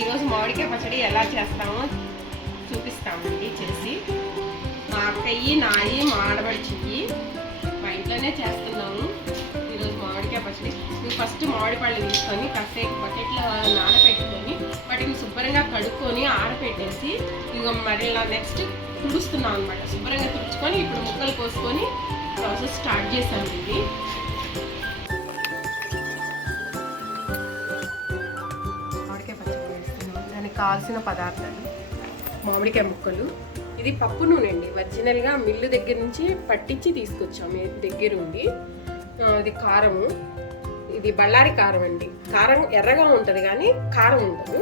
ఈరోజు మామిడికాయ పచ్చడి ఎలా చేస్తామో చూపిస్తామండి చేసి. మా అక్కయ్యి, నాయి, మా ఆడబడిచికి మా ఇంట్లోనే చేస్తున్నాము ఈరోజు మామిడికాయ పచ్చడి. మేము ఫస్ట్ మామిడి పళ్ళు తీసుకొని కాసేపు బకెట్లో నానబెట్టుకొని వాటిని శుభ్రంగా కడుక్కొని ఆరబెట్టేసి ఇంకా మరి నెక్స్ట్ తుడుస్తున్నాం అనమాట. శుభ్రంగా తుడుచుకొని ఇప్పుడు ముక్కలు కోసుకొని ప్రాసెస్ స్టార్ట్ చేసాము. ఇది మామిడికాయ పచ్చడి వేస్తున్నాం. దానికి కావాల్సిన పదార్థాలు: మామిడికాయ ముక్కలు, ఇది పప్పు నూనె అండి, ఒరిజినల్గా మిల్లు దగ్గర నుంచి పట్టించి తీసుకొచ్చాము దగ్గరుండి. ఇది కారము, ఇది బళ్ళారి కారం అండి. కారం ఎర్రగా ఉంటుంది కానీ కారం ఉండదు.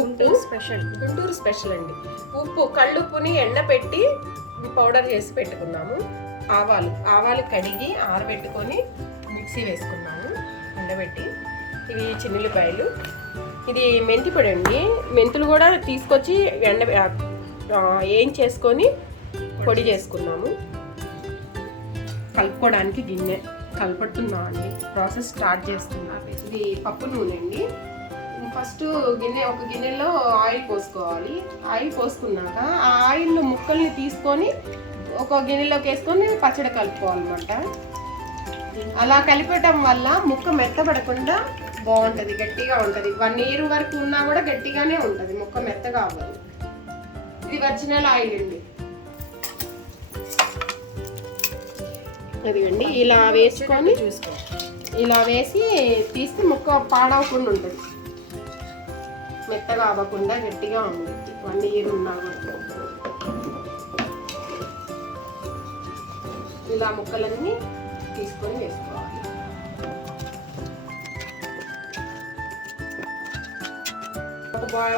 ఉప్పు స్పెషల్, గుంటూరు స్పెషల్ అండి. ఉప్పు, కళ్ళుప్పుని ఎండపెట్టి పౌడర్ చేసి పెట్టుకున్నాము. ఆవాలు కడిగి ఆరబెట్టుకొని మిక్సీ వేసుకున్నాము ఎండబెట్టి. ఇవి చిన్నుల్లిపాయలు, ఇది మెంతి పొడి అండి. మెంతులు కూడా తీసుకొచ్చి ఏం చేసుకొని పొడి చేసుకున్నాము. కలుపుకోవడానికి గిన్నె కలుపుతున్నాం అండి. ప్రాసెస్ స్టార్ట్ చేస్తున్నాం. ఇది పప్పు నూనె అండి. ఫస్ట్ ఒక గిన్నెలో ఆయిల్ పోసుకోవాలి. ఆయిల్ పోసుకున్నాక ఆ ఆయిల్లో ముక్కల్ని తీసుకొని ఒక గిన్నెలోకి వేసుకొని పచ్చడి కలుపుకోవాలన్నమాట. అలా కలిపటం వల్ల ముక్క మెత్తపడకుండా బాగుంటుంది, గట్టిగా ఉంటుంది. 1 year వరకు ఉన్నా కూడా గట్టిగానే ఉంటుంది, ముక్క మెత్తగా అవ్వదు. ఇది ఒరిజినల్ ఆయిల్ అండి. అదిగండి ఇలా వేసుకొని ఇలా వేసి తీస్తే ముక్క పాడవకుండా ఉంటుంది, మెత్తగా అవ్వకుండా గట్టిగా ఉంటుంది. 1 year ఉన్నా కూడా ఇలా ముక్కలన్నీ తీసుకొని వేసుకోవాలి.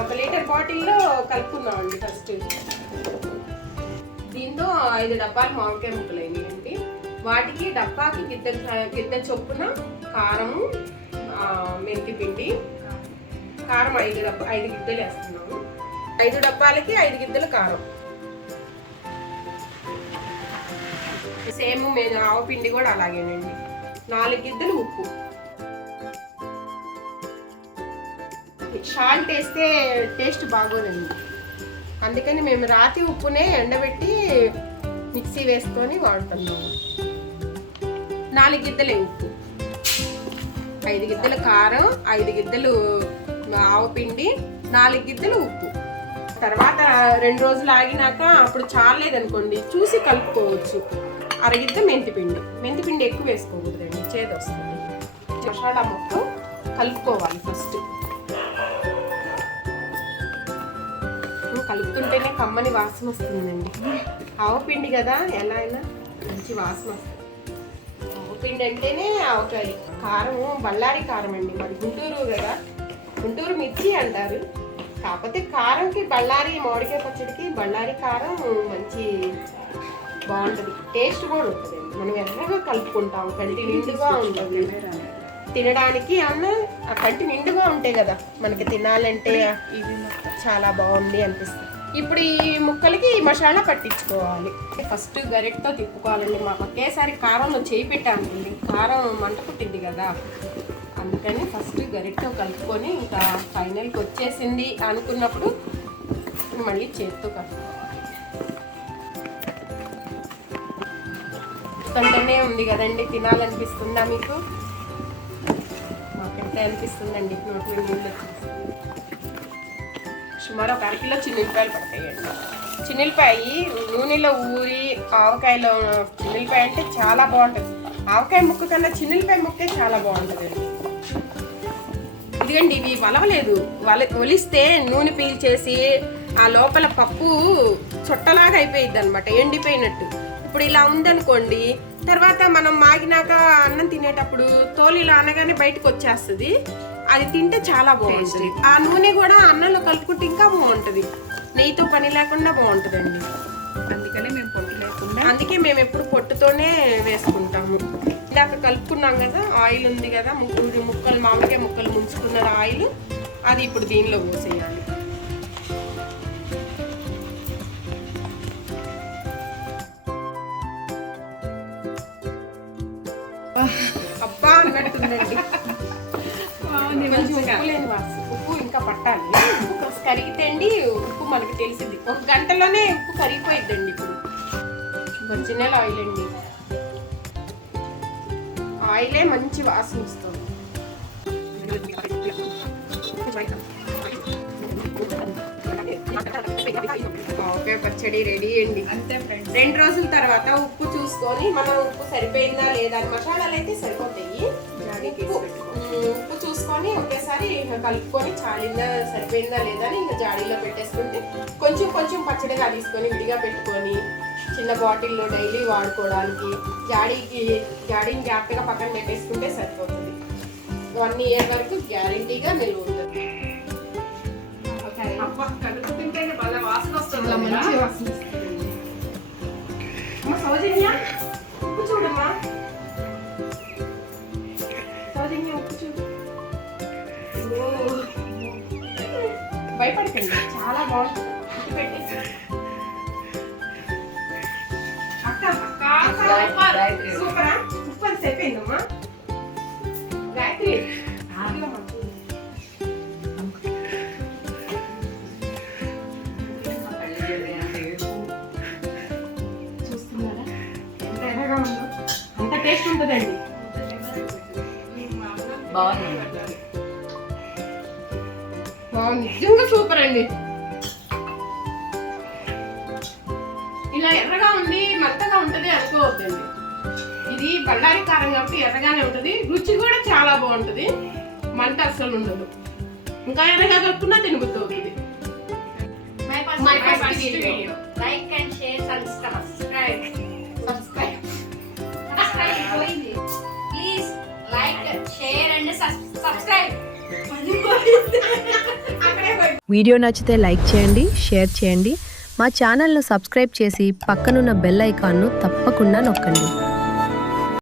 ఒక లీటర్ బాటిల్లో కలుపుకున్నామండి. ఫస్ట్ దీంతో 5 డబ్బాలు మామిడికాయ ముక్కలు అయినాయండి. వాటికి డబ్బాకి గిద్ద చొప్పున కారము, మెంతి పిండి, కారం 5 గిద్దలు వేస్తున్నాము. 5 డబ్బాలకి 5 గిద్దలు కారం. సేమ్ ఆవు పిండి కూడా అలాగేనండి. 4 గిద్దలు ఉప్పు. సాల్ట్ వేస్తే టేస్ట్ బాగోదండి, అందుకని మేము రాతి ఉప్పునే ఎండబెట్టి మిక్సీ వేసుకొని వాడుతున్నాము. 4 గిద్దలే ఉప్పు, 5 గిద్దలు కారం, 5 గిద్దలు ఆవు పిండి, 4 గిద్దలు ఉప్పు. తర్వాత 2 రోజులు ఆగినాక అప్పుడు చాలేదనుకోండి చూసి కలుపుకోవచ్చు. 1 గిద్ద మెంతిపిండి ఎక్కువ వేసుకోకూడదండి, చేదు వస్తుంది. మసాలా మొత్తం కలుపుకోవాలి. ఫస్ట్ కలుపుతుంటేనే కమ్మని వాసన వస్తుందండి. ఆవు పిండి కదా, ఎలా అయినా మంచి వాసన వస్తుంది. ఆవు పిండి అంటేనే ఆవకాయ. కారం బళ్ళారి కారం అండి, మరి గుంటూరు కదా, గుంటూరు మిర్చి అంటారు. కాకపోతే కారంకి బళ్ళారి, మామిడికాయ పచ్చడికి బళ్ళారి కారం మంచి బాగుంటుంది, టేస్ట్ కూడా ఉంటుంది. మనం ఎర్రగా కలుపుకుంటాం, కంటి నిండుగా ఉంటుంది తినడానికి. అన్న ఆ కంటి నిండుగా ఉంటాయి కదా, మనకి తినాలంటే చాలా బాగుంది అనిపిస్తుంది. ఇప్పుడు ఈ ముక్కలకి మసాలా పట్టించుకోవాలి. ఫస్ట్ గరిటతో తిప్పుకోవాలండి. మాకు ఒకేసారి కారంలో చేయి పెట్టామండి, కారం మంట పుట్టింది కదా, అందుకని ఫస్ట్ గరిటతో కలుపుకొని ఇంకా ఫైనల్కి వచ్చేసింది అనుకున్నప్పుడు మళ్ళీ చేతితో కలుపుకోవాలి. తొందరనే ఉంది కదండి, తినాలనిపిస్తుందా మీకు? మాకైతే అనిపిస్తుందండి, నోట్లో నీళ్ళు వచ్చేసి. సుమారు 1 కిలో చిన్నులపాయలు పడతాయండి. చిన్నులపాయ నూనెలో ఊరి ఆవకాయలో చిన్నులపాయ అంటే చాలా బాగుంటుంది. ఆవకాయ ముక్క కన్నా చిన్నులపాయ ముక్కే చాలా బాగుంటుందండి. ఇదిగండి ఇవి వలవలేదు, ఒలిస్తే నూనె పీల్చేసి ఆ లోపల పప్పు చుట్టలాగా అయిపోయింది అనమాట, ఎండిపోయినట్టు. ఇప్పుడు ఇలా ఉందనుకోండి, తర్వాత మనం మాగినాక అన్నం తినేటప్పుడు తోలు ఇలా అనగానే బయటకు వచ్చేస్తుంది. అది తింటే చాలా బాగుంటుంది. ఆ నూనె కూడా అన్నంలో కలుపుకుంటే ఇంకా బాగుంటుంది, నెయ్యితో పని లేకుండా బాగుంటుందండి. అందుకే మేము ఎప్పుడు పొట్టుతోనే వేసుకుంటాము. ఇందాక కలుపుకున్నాం కదా, ఆయిల్ ఉంది కదా, ముక్కలు మామిడికాయ ముక్కలు ముంచుకున్న ఆయిల్, అది ఇప్పుడు దీనిలో పోసేయాలి. అబ్బా అన్నట్టుందండి. ఉప్పు ఇంకా పట్టాలి. కరిగితేండి ఉప్పు మనకి తెలిసింది. 1 గంటలోనే ఉప్పు కరిగిపోయిద్దండి. ఇప్పుడు ఒరిజినల్ ఆయిల్ అండి. ఆయిలే మంచి వాసన వస్తుంది. ఓకే, పచ్చడి రెడీ అండి. 2 రోజుల తర్వాత ఉప్పు చూసుకొని మనం ఉప్పు సరిపోయిందా లేదా అని, మసాలాలు అయితే సరిపోతాయి. ఉప్పు చూసుకొని ఒకేసారి కలుపుకొని చాలిందా సరిపోయిందా లేదా అని ఇంకా జాడీలో పెట్టేసుకుంటే కొంచెం కొంచెం పచ్చడిగా తీసుకొని విడిగా పెట్టుకొని చిన్న బాటిల్లో డైలీ వాడుకోవడానికి జాడీని జాగ్రత్తగా పక్కన పెట్టేసుకుంటే సరిపోతుంది. 1 ఇయర్ వరకు గ్యారంటీగా నిల్వ ఉంటుంది. మంచి వాసన వస్తుంది. సౌజన్య ఉప్పు చూడమ్మా, సౌజన్య ఉప్పు చూడు. భయపడకండి, చాలా బాగుంటుంది. పెట్టేసి సూపరా. ఉప్పు అని సరిపోయిందమ్మా. గాయత్రి చూస్తున్నారా ఎంత ఎర్రగా ఉందో? అంత టేస్ట్ ఉంటుందండి. బాగుంది, నిజంగా సూపర్ అండి. ఇలా ఎర్రగా ఉంది మెత్తగా ఉంటుంది అనుకోవద్దండి. ఇది బళ్ళారి కారం కాబట్టి ఎర్రగానే ఉంటుంది. రుచి కూడా చాలా బాగుంటుంది. మంట అస్సలు ఉండదు. ఇంకా ఎర్రగా కలుపుకున్నా తినబుద్ధి అవుతుంది. My first video. Like and share, subscribe. Please like, share and subscribe. Video నచ్చితే లైక్ చేయండి, షేర్ చేయండి. మా ఛానల్ను సబ్స్క్రైబ్ చేసి పక్కనున్న బెల్ ఐకాన్ను తప్పకుండా నొక్కండి.